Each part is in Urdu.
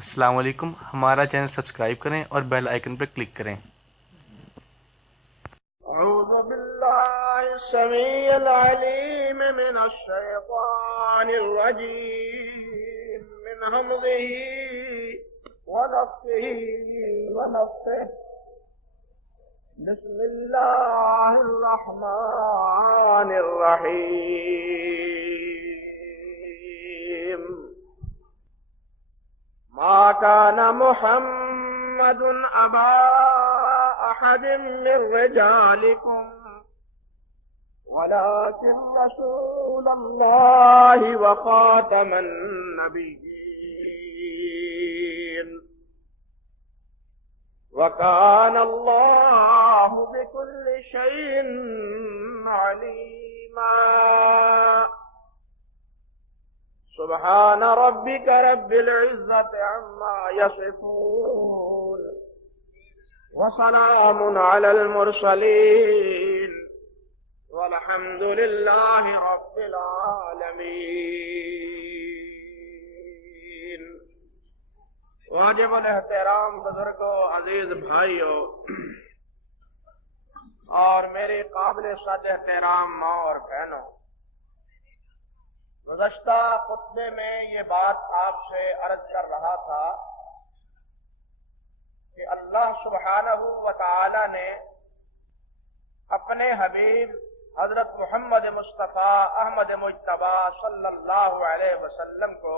السلام علیکم، ہمارا چینل سبسکرائب کریں اور بیل آئیکن پر کلک کریں۔ اعوذ باللہ السمیع العلیم من الشیطان الرجیم من حمزہ ونفثہ ونفثہ بسم اللہ الرحمن الرحیم ما كان محمد أبا أحد من رجالكم ولكن رسول الله وخاتم النبيين وكان الله بكل شيء عليما سبحان ربك رب العزة عما يصفون وسلام على المرسلين والحمد لله رب العالمين۔ واجب الاحترام بزرگوں، عزیز بھائیوں اور میرے قابل صد احترام ماں اور بہنوں، گزشتہ خطبے میں یہ بات آپ سے عرض کر رہا تھا کہ اللہ سبحانہ و تعالی نے اپنے حبیب حضرت محمد مصطفیٰ احمد مجتبی صلی اللہ علیہ وسلم کو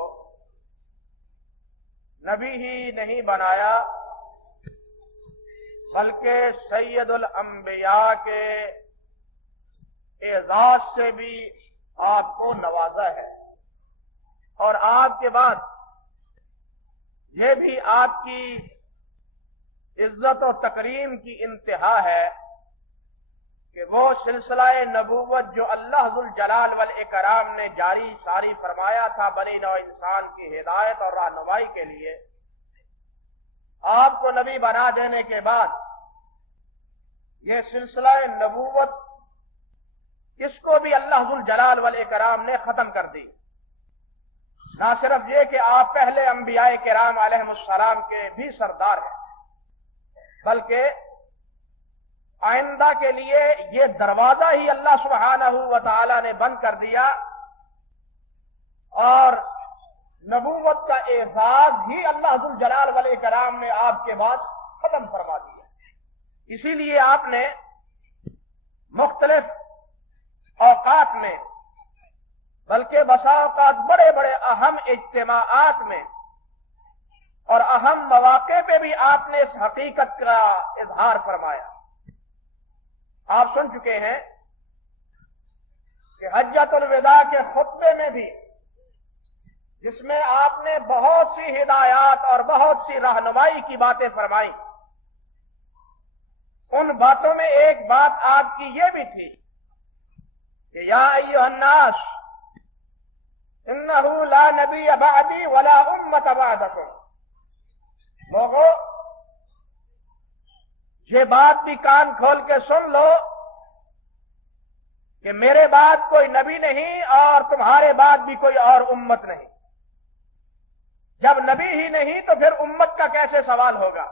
نبی ہی نہیں بنایا بلکہ سید الانبیاء کے اعزاز سے بھی آپ کو نوازا ہے، اور آپ کے بعد یہ بھی آپ کی عزت و تکریم کی انتہا ہے کہ وہ سلسلہ نبوت جو اللہ ذوالجلال والاکرام نے جاری ساری فرمایا تھا بنی نوع انسان کی ہدایت اور رہنمائی کے لیے، آپ کو نبی بنا دینے کے بعد یہ سلسلہ نبوت اس کو بھی اللہ ذوالجلال والاکرام نے ختم کر دی۔ نہ صرف یہ کہ آپ پہلے انبیاء کرام علیہم السلام کے بھی سردار ہیں، بلکہ آئندہ کے لیے یہ دروازہ ہی اللہ سبحانہ و تعالی نے بند کر دیا اور نبوت کا اعزاز ہی اللہ ذوالجلال والاکرام نے آپ کے بعد ختم فرما دیا۔ اسی لیے آپ نے مختلف اوقات میں، بلکہ بسا اوقات بڑے بڑے اہم اجتماعات میں اور اہم مواقع پہ بھی آپ نے اس حقیقت کا اظہار فرمایا۔ آپ سن چکے ہیں کہ حجۃ الوداع کے خطبے میں بھی، جس میں آپ نے بہت سی ہدایات اور بہت سی رہنمائی کی باتیں فرمائی، ان باتوں میں ایک بات آپ کی یہ بھی تھی کہ یا ایھا الناس انہ لا نبی بعدی ولا امۃ بعدکم، لوگو یہ بات بھی کان کھول کے سن لو کہ میرے بعد کوئی نبی نہیں اور تمہارے بعد بھی کوئی اور امت نہیں۔ جب نبی ہی نہیں تو پھر امت کا کیسے سوال ہوگا؟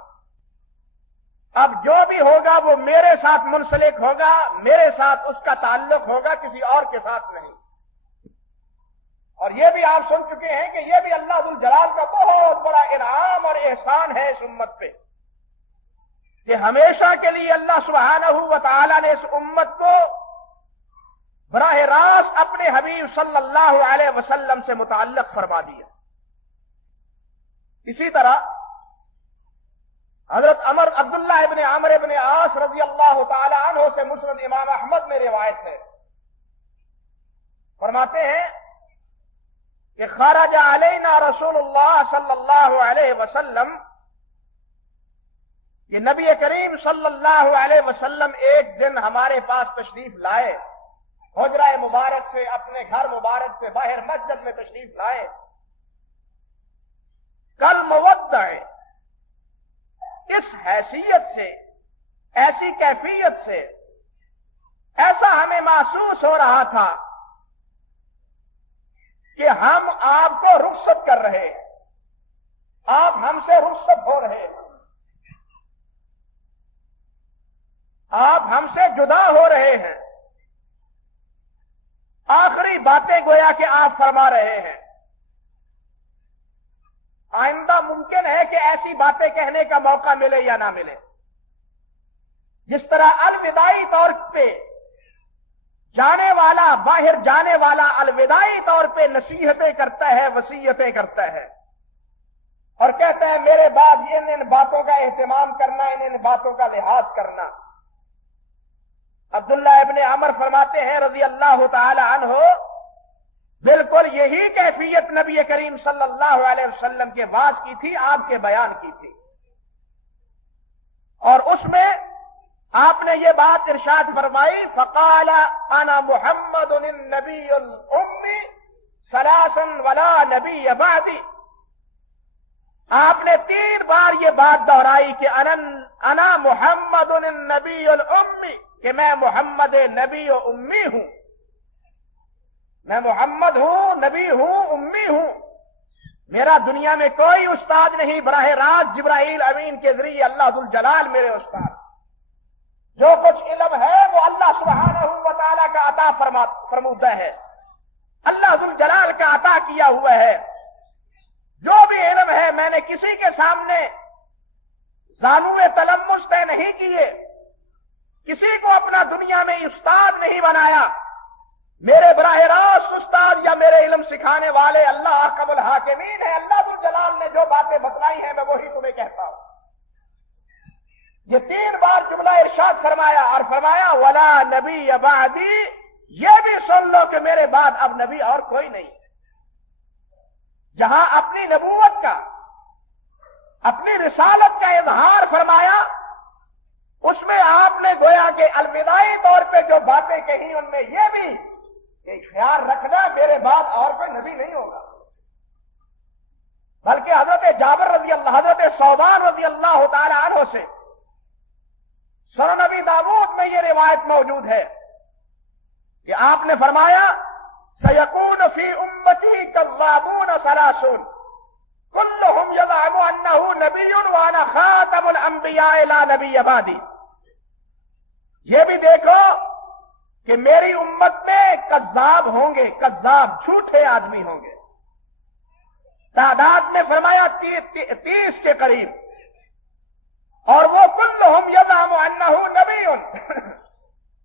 اب جو بھی ہوگا وہ میرے ساتھ منسلک ہوگا، میرے ساتھ اس کا تعلق ہوگا، کسی اور کے ساتھ نہیں۔ اور یہ بھی آپ سن چکے ہیں کہ یہ بھی اللہ ذوالجلال کا بہت بڑا انعام اور احسان ہے اس امت پہ کہ ہمیشہ کے لیے اللہ سبحانہ و تعالی نے اس امت کو براہ راست اپنے حبیب صلی اللہ علیہ وسلم سے متعلق فرما دیا۔ اسی طرح حضرت عبداللہ ابن عمرو ابن عاص رضی اللہ تعالی عنہ سے مسند امام احمد میں روایت ہے، فرماتے ہیں کہ خرج علینا رسول اللہ صلی اللہ علیہ وسلم، یہ نبی کریم صلی اللہ علیہ وسلم ایک دن ہمارے پاس تشریف لائے، حجرہ مبارک سے، اپنے گھر مبارک سے باہر مسجد میں تشریف لائے، کل مودع، اس حیثیت سے، ایسی کیفیت سے، ایسا ہمیں محسوس ہو رہا تھا کہ ہم آپ کو رخصت کر رہے ہیں، آپ ہم سے رخصت ہو رہے ہیں، آپ ہم سے جدا ہو رہے ہیں، آخری باتیں گویا کہ آپ فرما رہے ہیں۔ آئندہ ممکن ہے کہ ایسی باتیں کہنے کا موقع ملے یا نہ ملے۔ جس طرح الوداعی طور پہ جانے والا، باہر جانے والا الوداعی طور پہ نصیحتیں کرتا ہے، وصیتیں کرتا ہے، اور کہتا ہے میرے بعد ان باتوں کا اہتمام کرنا، ان باتوں کا لحاظ کرنا۔ عبداللہ ابن عمر فرماتے ہیں رضی اللہ تعالی عنہ، بالکل یہی کیفیت نبی کریم صلی اللہ علیہ وسلم کے واعظ کی تھی، آپ کے بیان کی تھی، اور اس میں آپ نے یہ بات ارشاد فرمائی، فقال انا محمد النبی الامی ثلاثا ولا نبی بعدی۔ آپ نے 3 بار یہ بات دہرائی کہ انا محمد النبی الامی، کہ میں محمد نبی و امی ہوں، میں محمد ہوں، نبی ہوں، امی ہوں، میرا دنیا میں کوئی استاد نہیں، براہ راست جبرائیل امین کے ذریعے اللہ ذوالجلال میرے استاد، جو کچھ علم ہے وہ اللہ سبحانہ و تعالیٰ کا عطا فرمودہ ہے، اللہ ذوالجلال کا عطا کیا ہوا ہے۔ جو بھی علم ہے میں نے کسی کے سامنے زانوے تلمس طے نہیں کیے، کسی کو اپنا دنیا میں استاد نہیں بنایا، میرے براہ راست استاد یا میرے علم سکھانے والے اللہ احکم الحاکمین ہے، اللہ ذوالجلال نے جو باتیں بتلائی ہیں میں وہی تمہیں کہتا ہوں۔ یہ 3 بار جملہ ارشاد فرمایا، اور فرمایا ولا نبی بعدی، یہ بھی سن لو کہ میرے بعد اب نبی اور کوئی نہیں۔ جہاں اپنی نبوت کا، اپنی رسالت کا اظہار فرمایا، اس میں آپ نے گویا کہ الوداعی طور پہ جو باتیں کہی ان میں یہ بھی کہ خیال رکھنا میرے بعد اور کوئی نبی نہیں ہوگا۔ بلکہ حضرت ثوبان رضی اللہ تعالی عنہ سے سنن نبی داؤد میں یہ روایت موجود ہے کہ آپ نے فرمایا سیکون فی امتی کذابون ثلاثون کلہم یزعم انہ نبی وانا خاتم الانبیاء لا نبی بعدی۔ یہ بھی دیکھو کہ میری امت میں کذاب ہوں گے، کذاب جھوٹے آدمی ہوں گے، تعداد میں فرمایا 30 کے قریب، اور وہ کلہم یزعم انہ نبی،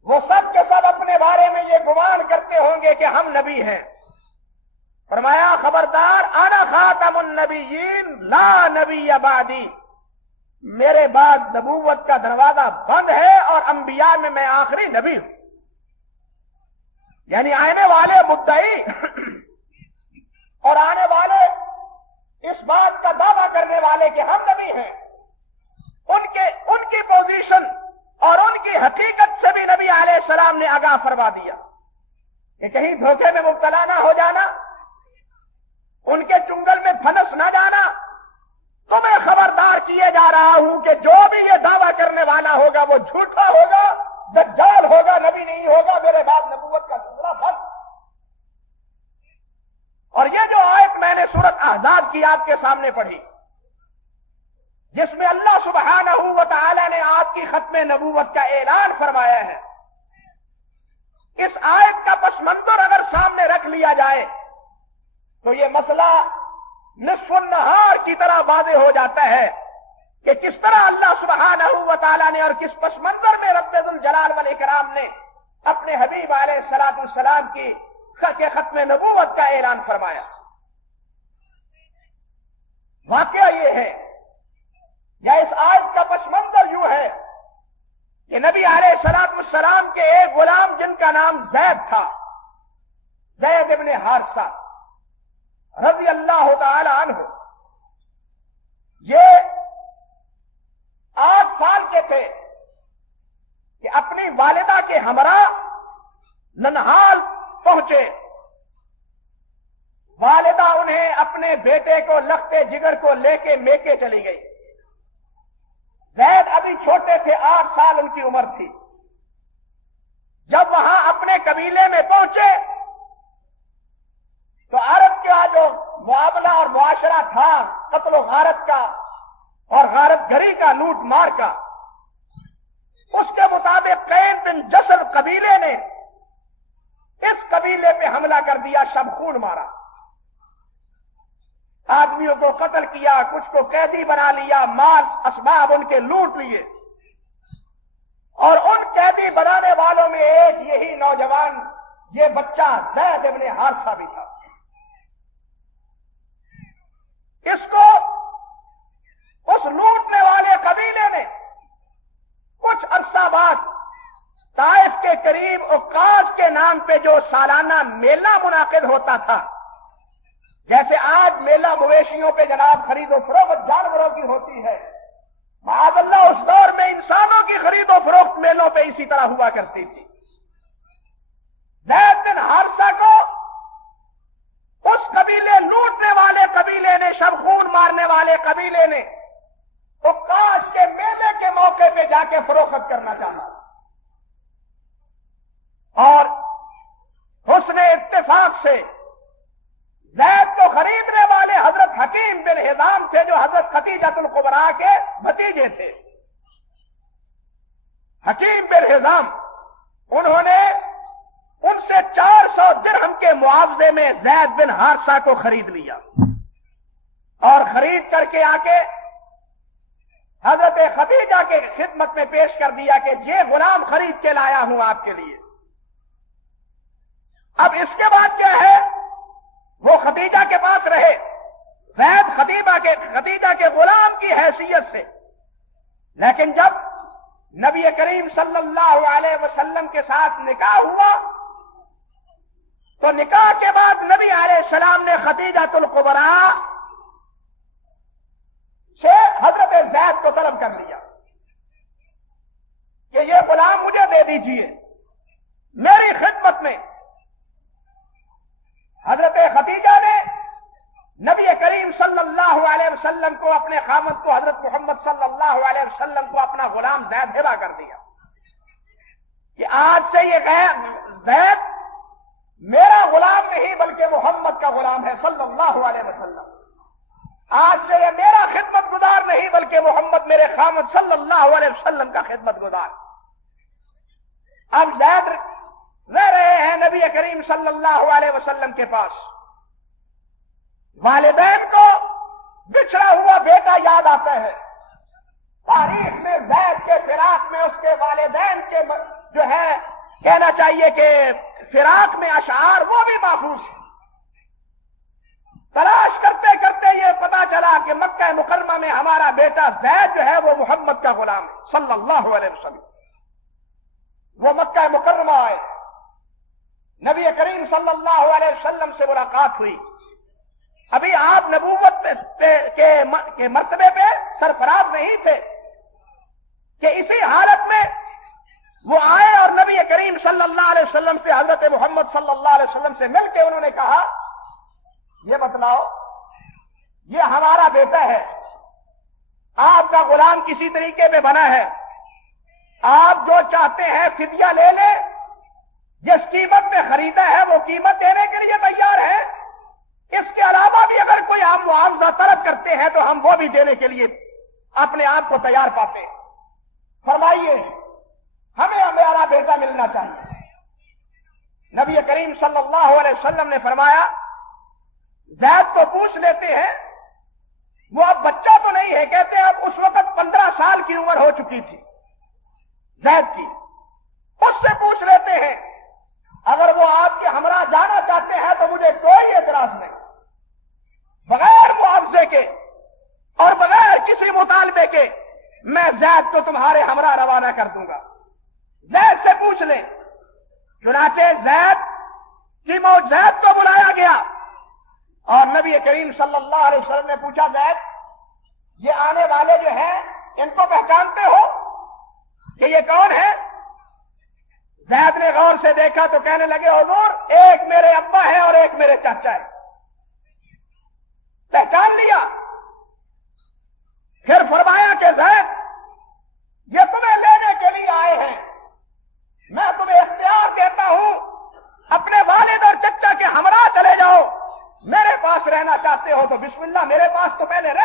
وہ سب کے سب اپنے بارے میں یہ گمان کرتے ہوں گے کہ ہم نبی ہیں۔ فرمایا خبردار، انا خاتم النبیین لا نبی بعدی، میرے بعد نبوت کا دروازہ بند ہے اور انبیاء میں میں آخری نبی ہوں۔ یعنی آنے والے مدعی اور آنے والے اس بات کا دعویٰ کرنے والے کہ ہم نبی ہیں، ان کی پوزیشن اور ان کی حقیقت سے بھی نبی علیہ السلام نے آگاہ فرما دیا کہ کہیں دھوکے میں مبتلا نہ ہو جانا، ان کے چنگل میں پھنس نہ جانا۔ تمہیں خبردار کیے جا رہا ہوں کہ جو بھی یہ دعویٰ کرنے والا ہوگا وہ جھوٹا ہوگا، دجال ہوگا، نبی نہیں ہوگا، میرے بعد نبوت کا دوسرا فرق۔ اور یہ جو آیت میں نے سورۃ احزاب کی آپ کے سامنے پڑھی، جس میں اللہ سبحانہ و تعالی نے آپ کی ختم نبوت کا اعلان فرمایا ہے، اس آیت کا پس منظر اگر سامنے رکھ لیا جائے تو یہ مسئلہ نصف النہار کی طرح واضح ہو جاتا ہے کہ کس طرح اللہ سبحانہ و تعالی نے اور کس پس منظر میں رب ذوالجلال والاکرام نے اپنے حبیب علیہ الصلوۃ والسلام کی ختم نبوت کا اعلان فرمایا۔ واقعہ یہ ہے یا اس آیت کا پس منظر یوں ہے کہ نبی علیہ الصلوۃ والسلام کے ایک غلام جن کا نام زید تھا، زید ابن حارثہ رضی اللہ تعالی عنہ، یہ 8 سال کے تھے کہ اپنی والدہ کے ہمراہ ننہال پہنچے۔ والدہ انہیں اپنے بیٹے کو لختے جگر کو لے کے میکے چلی گئی۔ زید ابھی چھوٹے تھے، 8 سال ان کی عمر تھی۔ جب وہاں اپنے قبیلے میں پہنچے تو عرب کا جو معاملہ اور معاشرہ تھا قتل و غارت کا اور غارت گری کا، لوٹ مار کا، اس کے مطابق قین بن جسر قبیلے نے اس قبیلے پہ حملہ کر دیا، شب خون مارا، آدمیوں کو قتل کیا، کچھ کو قیدی بنا لیا، مال اسباب ان کے لوٹ لیے، اور ان قیدی بنانے والوں میں ایک یہی نوجوان، یہ بچہ زید ابن حارثہ بھی تھا۔ اس کو اس لوٹنے والے قبیلے نے کچھ عرصہ بعد طائف کے قریب عکاظ کے نام پہ جو سالانہ میلہ منعقد ہوتا تھا، جیسے آج میلہ مویشیوں پہ جناب خرید و فروخت جانوروں کی ہوتی ہے، معاذ اللہ اس دور میں انسانوں کی خرید و فروخت میلوں پہ اسی طرح ہوا کرتی تھی۔ زید بن حارثہ کو اس قبیلے، لوٹنے والے قبیلے نے، شب خون مارنے والے قبیلے نے عکاظ کے میلے کے موقع پہ جا کے فروخت کرنا چاہا، اور حسن اتفاق سے زید کو خریدنے والے حضرت حکیم بن حزام تھے، جو حضرت خدیجہ الکبریٰ کے بھتیجے تھے۔ حکیم بن حزام، انہوں نے ان سے 400 درہم کے معاوضے میں زید بن حارثہ کو خرید لیا، اور خرید کر کے آ کے حضرت خدیجہ کے خدمت میں پیش کر دیا کہ یہ غلام خرید کے لایا ہوں آپ کے لیے۔ اب اس کے بعد کیا ہے، وہ خدیجہ کے پاس رہے، زید خدیجہ کے غلام کی حیثیت سے، لیکن جب نبی کریم صلی اللہ علیہ وسلم کے ساتھ نکاح ہوا تو نکاح کے بعد نبی علیہ السلام نے خدیجہ الکبریٰ سے حضرت زید کو طلب کر لیا کہ یہ غلام مجھے دے دیجئے میری خدمت میں۔ حضرت خدیجہ نے نبی کریم صلی اللہ علیہ وسلم کو، اپنے خامد کو، حضرت محمد صلی اللہ علیہ وسلم کو اپنا غلام زید ہبہ کر دیا کہ آج سے یہ زید میرا غلام نہیں بلکہ محمد کا غلام ہے صلی اللہ علیہ وسلم، آج سے یہ میرا خدمت گزار نہیں بلکہ محمد میرے خامد صلی اللہ علیہ وسلم کا خدمت گزار۔ اب زید رہ رہے ہیں نبی کریم صلی اللہ علیہ وسلم کے پاس، والدین کو بچھڑا ہوا بیٹا یاد آتا ہے، تاریخ میں زید کے فراق میں اس کے والدین کے جو ہے کہنا چاہیے کہ فراق میں اشعار وہ بھی محفوظ ہیں۔ تلاش کرتے کرتے یہ پتا چلا کہ مکہ مکرمہ میں ہمارا بیٹا زید جو ہے وہ محمد کا غلام ہے صلی اللہ علیہ وسلم۔ وہ مکہ مکرمہ آئے، نبی کریم صلی اللہ علیہ وسلم سے ملاقات ہوئی، ابھی آپ نبوت کے مرتبے پہ سرفراز نہیں تھے کہ اسی حالت میں وہ آئے اور نبی کریم صلی اللہ علیہ وسلم سے، حضرت محمد صلی اللہ علیہ وسلم سے مل کے انہوں نے کہا یہ بتلاؤ، یہ ہمارا بیٹا ہے، آپ کا غلام کسی طریقے پہ بنا ہے، آپ جو چاہتے ہیں فدیہ لے لیں، جس قیمت میں خریدا ہے وہ قیمت دینے کے لیے تیار ہے، اس کے علاوہ بھی اگر کوئی ہم معاوضہ طلب کرتے ہیں تو ہم وہ بھی دینے کے لیے اپنے آپ کو تیار پاتے ہیں، فرمائیے ہمیں ہمارا بیٹا ملنا چاہیے۔ نبی کریم صلی اللہ علیہ وسلم نے فرمایا زید کو پوچھ لیتے ہیں، وہ اب بچہ تو نہیں ہے، کہتے ہیں اب اس وقت 15 سال کی عمر ہو چکی تھی زید کی، اس سے پوچھ لیتے ہیں اگر وہ آپ کے ہمراہ جانا چاہتے ہیں تو مجھے کوئی اعتراض نہیں، بغیر معاوضے کے اور بغیر کسی مطالبے کے میں زید کو تمہارے ہمراہ روانہ کر دوں گا، زید سے پوچھ لیں۔ چنانچہ زید کو بلایا گیا اور نبی کریم صلی اللہ علیہ وسلم نے پوچھا زید یہ آنے والے جو ہیں ان کو پہچانتے ہو کہ یہ کون ہے؟ زید نے غور سے دیکھا تو کہنے لگے حضور ایک میرے ابا ہے اور ایک میرے چاچا ہے، پہچان لیا۔ پھر فرمایا کہ زید یہ تمہیں لینے کے لیے آئے ہیں، میں تمہیں اختیار دیتا ہوں اپنے والد اور چچا کے ہمراہ چلے جاؤ، میرے پاس رہنا چاہتے ہو تو بسم اللہ میرے پاس تو پہلے رہ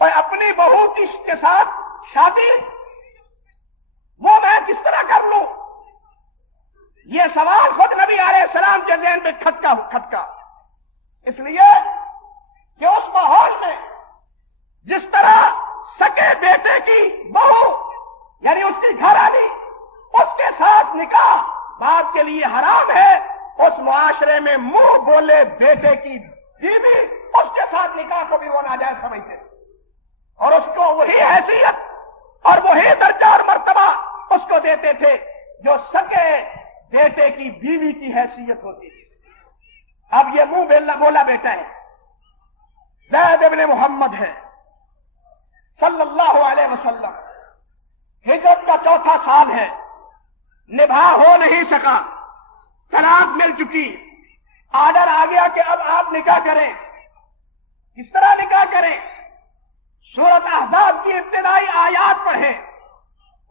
اور اپنی بہو کے ساتھ شادی وہ میں کس طرح کر لوں؟ یہ سوال خود نبی علیہ السلام کے ذہن میں کھٹکا، اس لیے کہ اس ماحول میں جس طرح سکے بیٹے کی بہو یعنی اس کی گھر والی اس کے ساتھ نکاح باپ کے لیے حرام ہے، اس معاشرے میں منہ بولے بیٹے کی بیوی اس کے ساتھ نکاح کو بھی وہ ناجائز سمجھتے اور اس کو وہی حیثیت اور وہی درجہ اور مرتبہ اس کو دیتے تھے جو سکے بیٹے کی بیوی کی حیثیت ہوتی تھی۔ اب یہ منہ بولا بیٹا ہے، زید ابن محمد ہے صلی اللہ علیہ وسلم، ہجرت کا 4تھا سال ہے، نبھا ہو نہیں سکا، طلاق مل چکی، آرڈر آ گیا کہ اب آپ نکاح کریں۔ کس طرح نکاح کریں؟ سورۃ احزاب کی ابتدائی آیات پڑھیں،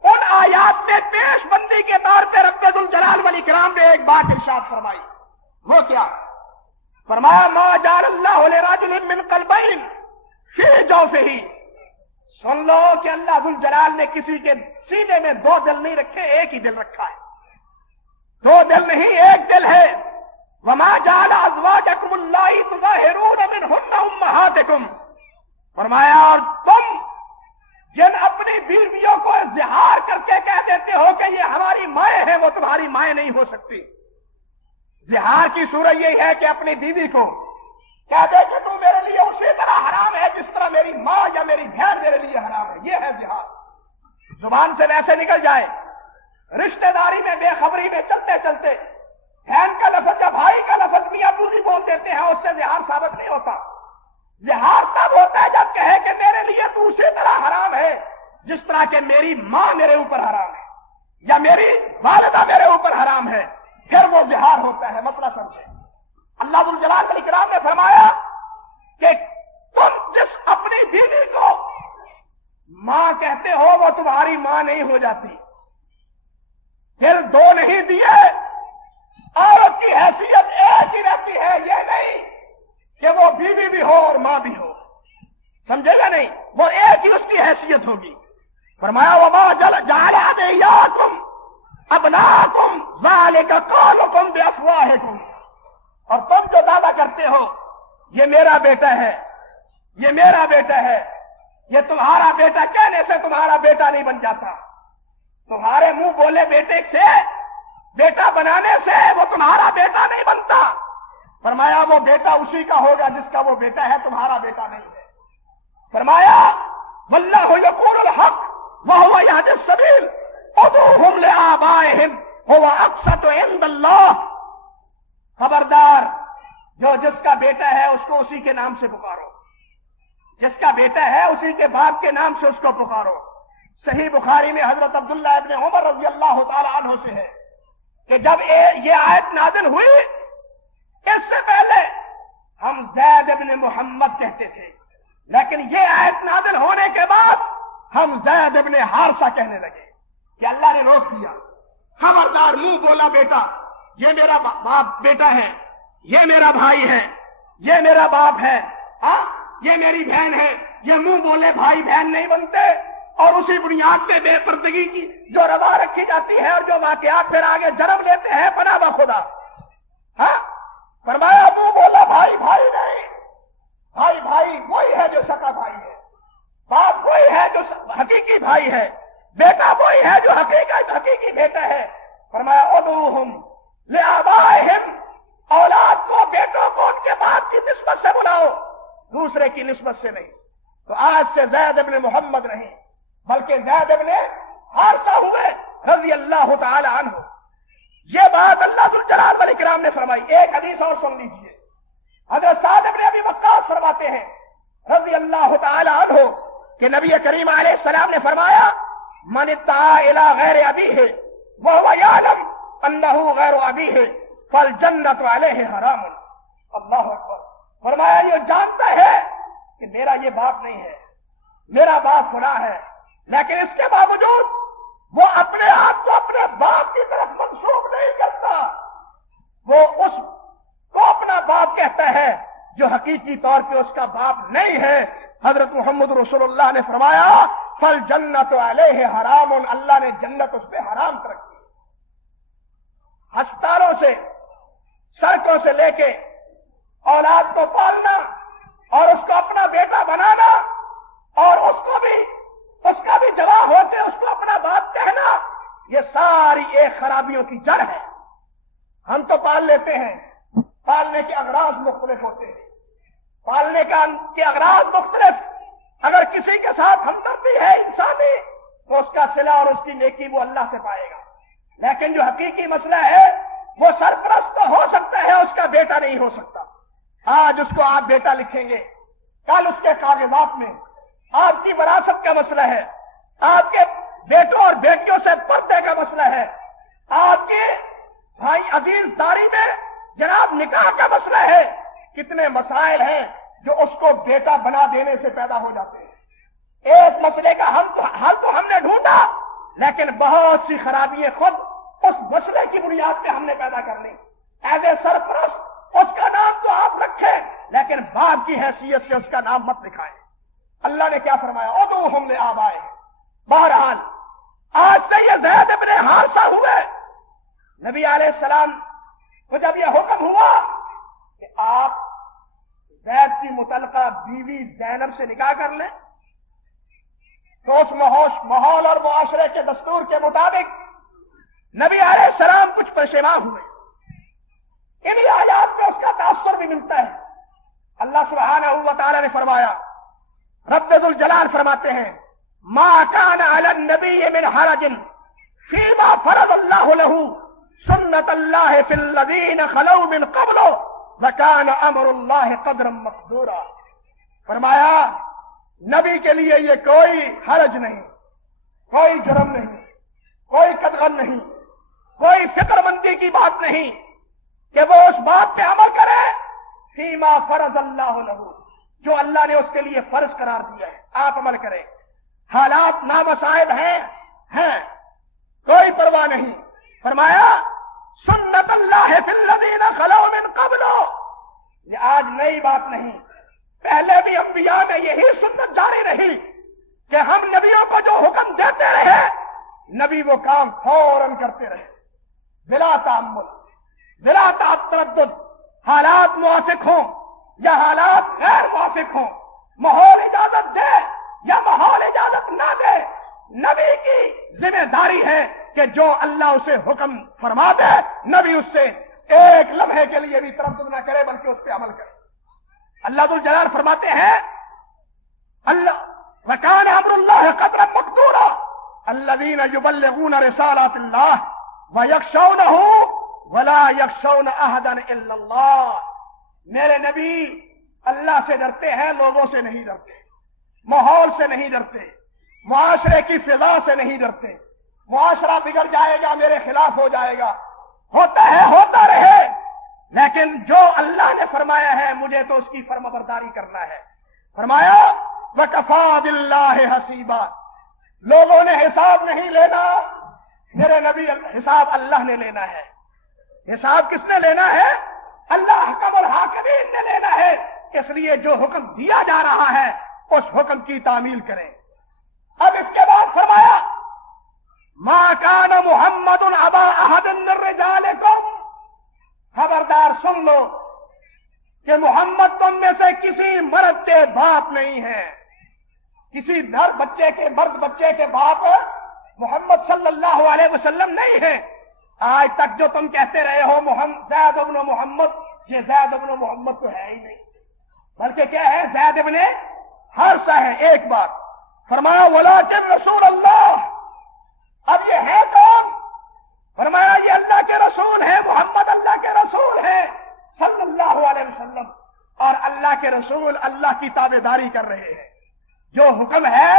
ان آیات میں پیش بندی کے طور پہ رب ذوالجلال والاکرام نے ایک بات ارشاد فرمائی، وہ کیا؟ فرمایا ما جعل اللہ لرجل من قلبین فی جوفہ، سن لو کہ اللہ ذوالجلال نے کسی کے سینے میں 2 دل نہیں رکھے، ایک ہی دل رکھا ہے، 2 دل نہیں ایک دل ہے۔ وما جعل ازواجکم اللہ تظاہرون منہن امہاتکم، فرمایا اور تم جن اپنی بیویوں کو اظہار کر کے کہہ دیتے ہو کہ یہ ہماری مائیں ہیں، وہ تمہاری مائیں نہیں ہو سکتی۔ اظہار کی صورت یہی ہے کہ اپنی بیوی کو کہہ دے کہ تم میرے لیے اسی طرح حرام ہے جس طرح میری ماں یا میری بہن میرے لیے حرام ہے، یہ ہے اظہار۔ زبان سے ویسے نکل جائے، رشتہ داری میں بے خبری میں چلتے چلتے بہن کا لفظ یا بھائی کا لفظ میاں بیوی بول دیتے ہیں، اس سے اظہار ثابت نہیں ہوتا۔ اظہار تب ہوتا ہے جب کہے کہ میرے لیے تو اسی طرح حرام ہے جس طرح کہ میری ماں میرے اوپر حرام ہے یا میری والدہ میرے اوپر حرام ہے، پھر وہ اظہار ہوتا ہے۔ مسئلہ سمجھے، اللہ ذوالجلال والاکرام نے فرمایا کہ تم جس اپنی بیوی کو ماں کہتے ہو وہ تمہاری ماں نہیں ہو جاتی، دل 2 نہیں دیے، عورت کی حیثیت ایک ہی رہتی ہے، یہ نہیں کہ وہ بیوی بھی ہو اور ماں بھی ہو، سمجھے گا نہیں؟ وہ ایک ہی اس کی حیثیت ہوگی۔ فرمایا وما جعل ادعیاکم ابناکم ذالک قولکم بافواہکم، اور تم جو دعویٰ کرتے ہو یہ میرا بیٹا ہے، یہ میرا بیٹا ہے، یہ تمہارا بیٹا کہنے سے تمہارا بیٹا نہیں بن جاتا، تمہارے منہ بولے بیٹے سے بیٹا بنانے سے وہ تمہارا بیٹا نہیں بنتا۔ فرمایا وہ بیٹا اسی کا ہوگا جس کا وہ بیٹا ہے، تمہارا بیٹا نہیں ہے۔ فرمایا واللہ یقول الحق وہو یہدی السبیل ادعوہم لآبائہم هو اقسط عند اللہ، خبردار جو جس کا بیٹا ہے اس کو اسی کے نام سے پکارو، جس کا بیٹا ہے اسی کے باپ کے نام سے اس کو پکارو۔ صحیح بخاری میں حضرت عبداللہ ابن عمر رضی اللہ تعالی عنہ سے ہے کہ جب یہ آیت نازل ہوئی اس سے پہلے ہم زید ابن محمد کہتے تھے، لیکن یہ آیت نازل ہونے کے بعد ہم زید ابن حارثہ کہنے لگے کہ اللہ نے روک دیا، خبردار منہ بولا بیٹا، یہ میرا باپ بیٹا ہے، یہ میرا بھائی ہے، یہ میرا باپ ہے، ہاں یہ میری بہن ہے، یہ منہ بولے بھائی بہن نہیں بنتے۔ اور اسی بنیاد پہ بے پردگی کی جو روا رکھی جاتی ہے اور جو واقعات پھر آگے جنم لیتے ہیں پناہ بخدا، ہاں فرمایا منہ بولا بھائی بھائی نہیں، بھائی بھائی وہی ہے جو سکا بھائی ہے، باپ وہی ہے جو حقیقی بھائی ہے، بیٹا وہی ہے جو حقیقی بیٹا ہے۔ فرمایا ادعوہم لآبائہم، اولاد کو بیٹوں کو ان کے باپ کی نسبت سے بلاؤ، دوسرے کی نسبت سے نہیں۔ تو آج سے زید ابن محمد نہیں بلکہ زید ابن حارثہ ہوئے رضی اللہ تعالی عنہ۔ یہ بات اللہ ذوالجلال والاکرام نے فرمائی۔ ایک حدیث اور سن لیجیے، حضرت سعد ابن ابی وقاص فرماتے ہیں رضی اللہ تعالی عنہ کہ نبی کریم علیہ السلام نے فرمایا من ادعى الى غیر ابیہ وهو يعلم انه غیر ابیہ فالجنۃ علیہ حرام۔ اللہ اکبر۔ فرمایا یہ جانتا ہے کہ میرا یہ باپ نہیں ہے، میرا باپ فلاں ہے، لیکن اس کے باوجود وہ اپنے آپ کو اپنے باپ کی طرف منسوب نہیں کرتا، وہ اس کو اپنا باپ کہتا ہے جو حقیقی طور پہ اس کا باپ نہیں ہے. حضرت محمد رسول اللہ نے فرمایا فل جنت علیہ حرام، اللہ نے جنت اس پہ حرام کر رکھی. ہسپتالوں سے، سڑکوں سے لے کے اولاد کو پالنا اور اس کو اپنا بیٹا بنانا اور اس کا بھی جواب ہو کے اس کو اپنا باپ کہنا، یہ ساری ایک خرابیوں کی جڑ ہے. ہم تو پال لیتے ہیں، پالنے کے اغراض مختلف ہوتے ہیں، پالنے کے اغراض مختلف. اگر کسی کے ساتھ ہمدردی ہے انسانی تو اس کا صلہ اور اس کی نیکی وہ اللہ سے پائے گا. لیکن جو حقیقی مسئلہ ہے وہ سرپرست تو ہو سکتا ہے، اس کا بیٹا نہیں ہو سکتا. آج اس کو آپ بیٹا لکھیں گے، کل اس کے کاغذات میں آپ کی وراثت کا مسئلہ ہے، آپ کے بیٹوں اور بیٹیوں سے پردے کا مسئلہ ہے، آپ کے بھائی عزیز داری میں جناب نکاح کا مسئلہ ہے. کتنے مسائل ہیں جو اس کو بیٹا بنا دینے سے پیدا ہو جاتے ہیں. ایک مسئلے کا حل تو ہم نے ڈھونڈا، لیکن بہت سی خرابیاں خود اس مسئلے کی بنیاد پہ ہم نے پیدا کر لی. ایز اے سرپرست اس کا نام تو آپ رکھیں، لیکن باپ کی حیثیت سے اس کا نام مت لکھائیں. اللہ نے کیا فرمایا؟ ادعوہم لآبائہم. بہرحال آج سے یہ زید ابن حارثہ ہوئے. نبی علیہ السلام کو جب یہ حکم ہوا کہ آپ زید کی متعلقہ بیوی زینب سے نکاح کر لیں، تو اس ماحول اور معاشرے کے دستور کے مطابق نبی علیہ السلام کچھ پشیمان ہوئے. انہی آیات میں اس کا تاثر بھی ملتا ہے. اللہ سبحانہ و تعالی نے فرمایا، رب ذوالجلال فرماتے ہیں ما کان علی النبی من حرج فیما فرض اللہ له سنت اللہ فی الذین خلو من قبل وکان امر اللہ قدرا مقدورا. فرمایا نبی کے لیے یہ کوئی حرج نہیں، کوئی جرم نہیں، کوئی قدغن نہیں، کوئی فکر مندی کی بات نہیں کہ وہ اس بات پہ عمل کرے فیما فرض اللہ له، جو اللہ نے اس کے لیے فرض قرار دیا ہے، آپ عمل کریں. حالات نامساعد ہیں کوئی پرواہ نہیں. فرمایا سنت اللہ فی الذین خلو من قبل، یہ آج نئی بات نہیں، پہلے بھی انبیاء میں یہی سنت جاری رہی کہ ہم نبیوں کو جو حکم دیتے رہے نبی وہ کام فوراً کرتے رہے بلا تامل بلا تردد. حالات موافق ہوں یا حالات غیر موافق ہوں، ماحول اجازت دے یا ماحول اجازت نہ دے، نبی کی ذمہ داری ہے کہ جو اللہ اسے حکم فرما دے نبی اس سے ایک لمحے کے لیے بھی تردد نہ کرے بلکہ اس پہ عمل کرے. اللہ ذوالجلال فرماتے ہیں اللہ وکان امر اللہ قدرا مقدورا الذین یبلغون رسالات اللہ ویخشونہ ولا یخشون احدا الا اللہ. میرے نبی اللہ سے ڈرتے ہیں، لوگوں سے نہیں ڈرتے، ماحول سے نہیں ڈرتے، معاشرے کی فضا سے نہیں ڈرتے. معاشرہ بگڑ جائے گا، میرے خلاف ہو جائے گا، ہوتا ہے ہوتا رہے، لیکن جو اللہ نے فرمایا ہے مجھے تو اس کی فرمانبرداری کرنا ہے. فرمایا وَكَفَىٰ بِاللَّهِ حَسِيبًا. لوگوں نے حساب نہیں لینا، میرے نبی حساب اللہ نے لینا ہے. حساب کس نے لینا ہے؟ اللہ حکم الحاکمین نے لینا ہے. اس لیے جو حکم دیا جا رہا ہے اس حکم کی تعمیل کریں. اب اس کے بعد فرمایا ما کان محمد ابا احد من رجالکم. خبردار سن لو کہ محمد تم میں سے کسی مرد کے باپ نہیں ہے، کسی مرد بچے کے باپ محمد صلی اللہ علیہ وسلم نہیں ہے. آج تک جو تم کہتے رہے ہو زید ابن محمد، یہ زید ابن محمد تو ہے ہی نہیں، بلکہ کیا ہے؟ زید ابن حارثہ ہے. ایک بات فرمایا ولکن رسول اللہ. اب یہ ہے کون؟ فرمایا یہ اللہ کے رسول ہیں، محمد اللہ کے رسول ہیں صلی اللہ علیہ وسلم، اور اللہ کے رسول اللہ کی تابعداری کر رہے ہیں. جو حکم ہے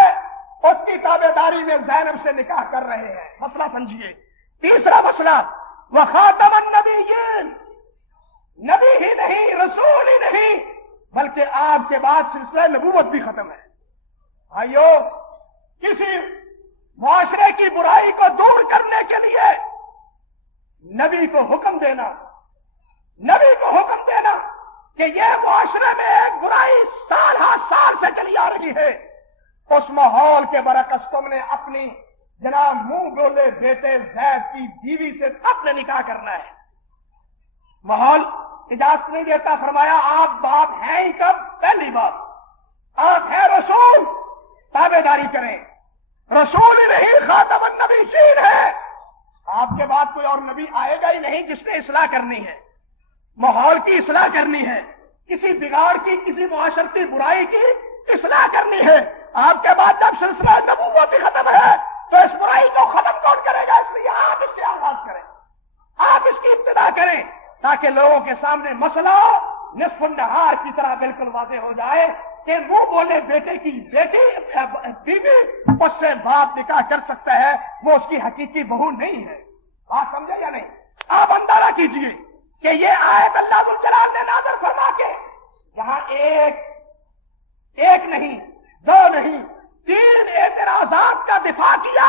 اس کی تابعداری میں زینب سے نکاح کر رہے ہیں. مسئلہ سمجھیے. تیسرا مسئلہ وخاتم النبیین. نبی ہی نہیں، رسول ہی نہیں، بلکہ آپ کے بعد سلسلہ نبوت بھی ختم ہے. بھائیو، کسی معاشرے کی برائی کو دور کرنے کے لیے نبی کو حکم دینا کہ یہ معاشرے میں ایک برائی سال ہر سال سے چلی آ رہی ہے، اس ماحول کے برعکس تم نے اپنی جناب منہ بولے بیٹے زید کی بیوی سے اپنے نکاح کرنا ہے۔ ماحول اجازت نہیں دیتا، فرمایا آپ باپ ہیں ہی کب؟ پہلی بات آپ ہیں رسول، تابع داری کریں، رسول ہی نہیں خاتم النبیین ہے، آپ کے بعد کوئی اور نبی آئے گا ہی نہیں جس نے اصلاح کرنی ہے، ماحول کی اصلاح کرنی ہے، کسی بگاڑ کی، کسی معاشرتی برائی کی اصلاح کرنی ہے۔ آپ کے بعد جب سلسلہ نبوت ہی ختم ہے تو اس برائی کو ختم کون کرے گا؟ اس لیے آپ اس سے آغاز کریں، آپ اس کی ابتدا کریں تاکہ لوگوں کے سامنے مسئلہ نصف النہار کی طرح بالکل واضح ہو جائے کہ منہ بولے بیٹے کی بیوی اس سے باپ نکاح کر سکتا ہے، وہ اس کی حقیقی بہو نہیں ہے۔ بات سمجھے یا نہیں؟ آپ اندازہ کیجئے کہ یہ آیت اللہ ذو الجلال نے نازل فرما کے جہاں ایک نہیں، دو نہیں، 3 اعتراضات کا دفاع کیا،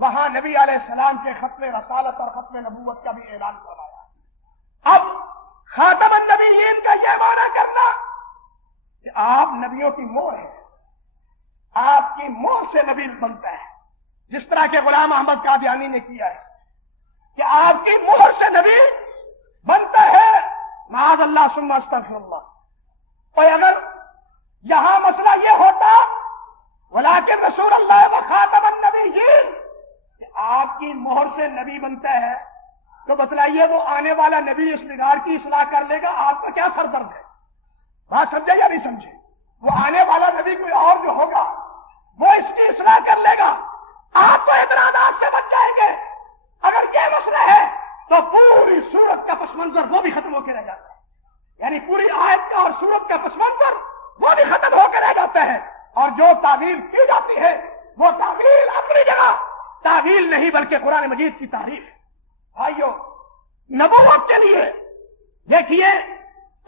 وہاں نبی علیہ السلام کے ختم رسالت اور ختم نبوت کا بھی اعلان کروایا۔ اب خاتم النبیین کا یہ معنی کرنا کہ آپ نبیوں کی مہر ہیں، آپ کی مہر سے نبی بنتا ہے، جس طرح کہ غلام احمد قادیانی نے کیا ہے کہ آپ کی مہر سے نبی بنتا ہے، معاذ اللہ ثم استغفر اللہ۔ اور اگر یہاں مسئلہ یہ ہوتا ولیکن رسول اللہ و خاتم النبیین کہ آپ کی مہر سے نبی بنتا ہے، تو بتلائیے وہ آنے والا نبی اس بگاڑ کی اصلاح کر لے گا، آپ کا کیا سر درد ہے؟ بات سمجھے یا نہیں سمجھے؟ وہ آنے والا نبی کوئی اور جو ہوگا وہ اس کی اصلاح کر لے گا، آپ تو اعتراضات سے بچ جائیں گے۔ اگر یہ مسئلہ ہے تو پوری سورت کا پس منظر وہ بھی ختم ہو کے رہ جاتا ہے، یعنی پوری آیت کا اور سورت کا پس منظر وہ بھی ختم ہو کے رہ جاتا ہے، اور جو تعویل کی جاتی ہے وہ تعویل اپنی جگہ تعویل نہیں بلکہ قرآن مجید کی تعریف ہے۔ بھائیو، نبوت کے لیے دیکھیے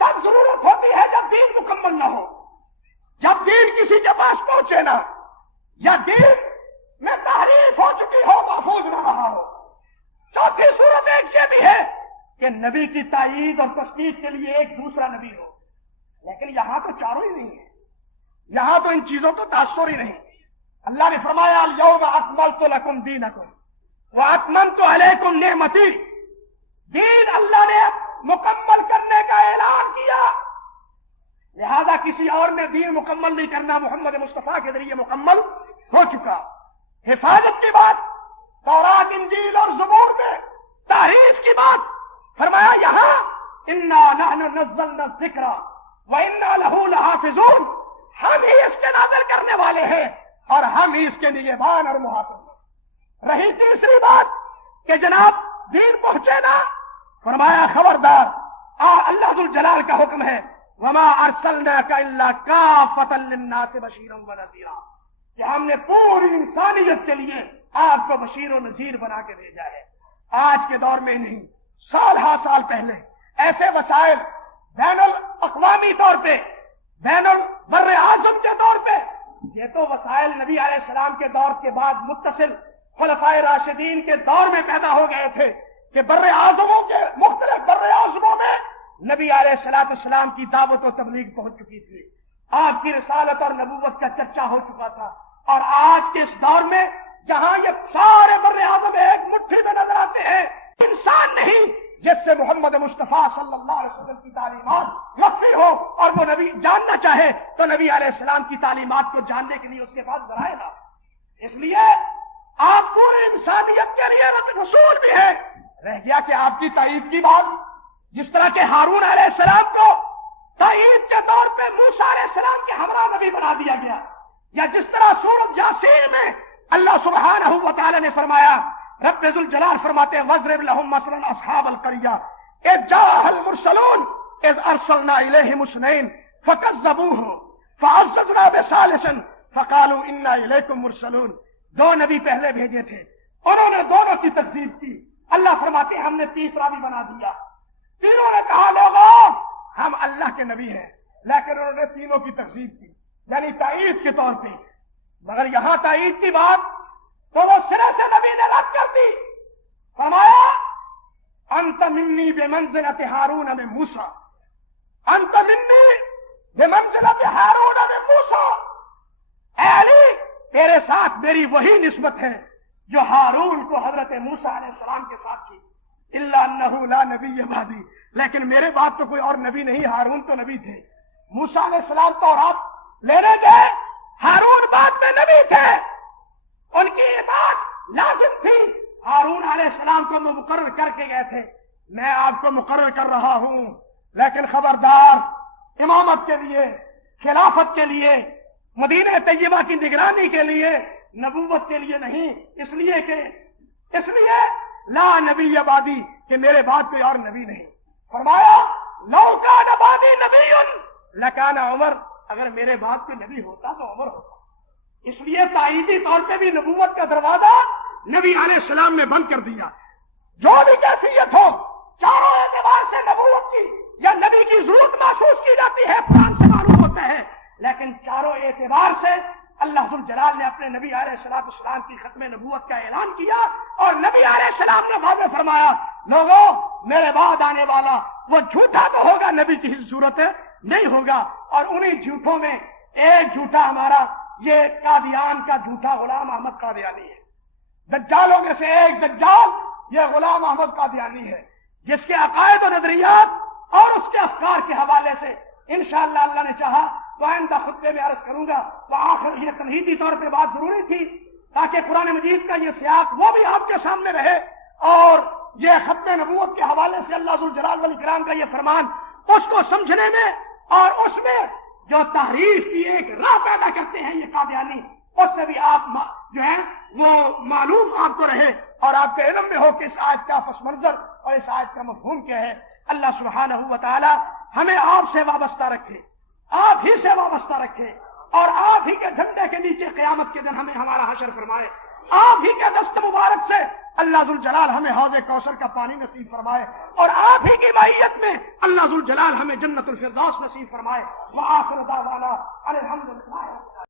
تب ضرورت ہوتی ہے جب دین مکمل نہ ہو، جب دین کسی کے پاس پہنچے نہ، یا دین میں تحریف ہو چکی ہو، محفوظ نہ رہا ہو۔ چوتھی صورت ایک یہ بھی ہے کہ نبی کی تائید اور تصدیق کے لیے ایک دوسرا نبی ہو، لیکن یہاں تو چاروں ہی نہیں ہے، یہاں تو ان چیزوں کو تاثر ہی نہیں۔ اللہ نے فرمایا الیوم اکملت لکم دینکم واتممت علیکم نعمتی، دین اللہ نے مکمل کرنے کا اعلان کیا، لہذا کسی اور نے دین مکمل نہیں کرنا، محمد مصطفیٰ کے ذریعے مکمل ہو چکا۔ حفاظت کی بات تورات، انجیل اور زبور میں تعریف کی بات فرمایا یہاں انا نحن نزلنا الذکر وانا لہ لحافظون، ہم ہی اس کے نازل کرنے والے ہیں اور ہم ہی اس کے نگہبان اور محافظ ہیں۔ رہی تیسری بات کہ جناب دین پہنچے نا، فرمایا خبردار، اللہ ذو الجلال کا حکم ہے وما ارسلناک الا کافۃ للناس بشیرا ونذیرا، کہ ہم نے پوری انسانیت کے لیے آپ کو بشیر و نذیر بنا کے بھیجا ہے۔ آج کے دور میں نہیں، سال ہا سال پہلے ایسے وسائل بین الاقوامی طور پہ، بین البر اعظم کے طور پہ، یہ تو وسائل نبی علیہ السلام کے دور کے بعد متصل خلفائے راشدین کے دور میں پیدا ہو گئے تھے کہ بر اعظموں کے مختلف بر اعظموں میں نبی علیہ السلام کی دعوت و تبلیغ پہنچ چکی تھی، آپ کی رسالت اور نبوت کا چرچا ہو چکا تھا۔ اور آج کے اس دور میں جہاں یہ سارے بر اعظم ایک مٹھی میں نظر آتے ہیں، انسان نہیں جس سے محمد مصطفیٰ صلی اللہ علیہ وسلم کی تعلیمات مخفی ہو اور وہ نبی جاننا چاہے تو نبی علیہ السلام کی تعلیمات کو جاننے کے لیے اس کے پاس ذرائع نہ۔ اس لیے آپ پوری انسانیت کے لیے رسول بھی ہیں۔ رہ گیا کہ آپ کی تائید کی بات، جس طرح کہ ہارون علیہ السلام کو تائید کے طور پہ موسیٰ علیہ السلام کے ہمراہ نبی بنا دیا گیا، یا جس طرح سورۃ یاسین میں اللہ سبحانہ و تعالی نے فرمایا، رب ذو الجلال فرماتے ہیں وَاضْرِبْ لَهُمْ مَثَلًا أَصْحَابَ الْقَرْيَةِ إِذْ جَاءَهَا الْمُرْسَلُونَ إِذْ أَرْسَلْنَا إِلَيْهِمُ اثْنَيْنِ فَكَذَّبُوهُ فَعَزَّزْنَا بِثَالِثٍ فَقَالُوا إِنَّا إِلَيْكُمْ مُرْسَلُونَ۔ دو نبی پہلے بھیجے تھے، انہوں نے دونوں کی تکذیب کی، اللہ فرماتے ہیں ہم نے تیسرا بھی بنا دیا۔ تینوں نے کہا لوگوں ہم اللہ کے نبی ہیں، لیکن انہوں نے تینوں کی تکذیب کی، یعنی تائید کے طور پہ۔ مگر یہاں تائید کی بات تو وہ سرے سے نبی نے رد کر دی، فرمایا انت منی بمنزلۃ ہارون من موسیٰ، انت منی بمنزلت ہارون من موسیٰ، اے علی تیرے ساتھ میری وہی نسبت ہے جو ہارون کو حضرت موسیٰ علیہ السلام کے ساتھ تھی، الا انہ لا نبی بعدی، لیکن میرے بعد تو کوئی اور نبی نہیں، ہارون تو نبی تھے۔ موسیٰ علیہ السلام تورات لینے گئے، ہارون بعد میں نبی تھے، ان کی اطاعت لازم تھی، ہارون علیہ السلام کو مقرر کر کے گئے تھے، میں آپ کو مقرر کر رہا ہوں، لیکن خبردار امامت کے لیے، خلافت کے لیے، مدینہ طیبہ کی نگرانی کے لیے، نبوت کے لیے نہیں، اس لیے لا نبی بعدی کہ میرے بعد کوئی اور نبی نہیں۔ فرمایا لو کان بعدی نبی لکان عمر، اگر میرے بعد کوئی نبی ہوتا تو عمر ہوتا۔ اس لیے تائیدی طور پہ بھی نبوت کا دروازہ نبی علیہ السلام نے بند کر دیا۔ جو بھی کیفیت ہو، چاروں اعتبار سے نبوت کی یا نبی کی ضرورت محسوس کی جاتی ہے، قرآن سے معلوم ہوتا ہے، لیکن چاروں اعتبار سے اللہ ذوالجلال نے اپنے نبی علیہ السلام کی ختم نبوت کا اعلان کیا، اور نبی علیہ السلام نے واضح فرمایا لوگوں میرے بعد آنے والا وہ جھوٹا تو ہوگا، نبی کی ضرورت نہیں ہوگا۔ اور انہی جھوٹوں میں ایک جھوٹا ہمارا یہ قادیان کا جھوٹا غلام احمد قادیانی ہے۔ دجالوں میں سے ایک دجال یہ غلام احمد قادیانی ہے، جس کے عقائد و نظریات اور اس کے افکار کے حوالے سے انشاءاللہ اللہ نے چاہا تو آئندہ خطبے میں عرض کروں گا۔ تو آخر یہ تمہیدی طور پہ بات ضروری تھی تاکہ قرآن مجید کا یہ سیاق وہ بھی آپ کے سامنے رہے، اور یہ ختم نبوت کے حوالے سے اللہ ذوالجلال والاکرام کا یہ فرمان اس کو سمجھنے میں اور اس میں جو تحریف کی ایک راہ پیدا کرتے ہیں یہ قادیانی، اس سے بھی آپ جو ہے وہ معلوم آپ کو رہے اور آپ کے علم میں ہو کہ اس آیت کا پس منظر اور اس آیت کا مفہوم کیا ہے۔ اللہ سبحانہ و تعالی ہمیں آپ سے وابستہ رکھے، آپ ہی سے وابستہ رکھے، اور آپ ہی کے جھنڈے کے نیچے قیامت کے دن ہمیں ہمارا حشر فرمائے، آپ ہی کے دست مبارک سے اللہ ذوالجلال ہمیں حوض کوثر کا پانی نصیب فرمائے، اور آپ ہی کی معیت میں اللہ ذوالجلال ہمیں جنت الفردوس نصیب فرمائے۔ وآخر دعوانا الحمدللہ۔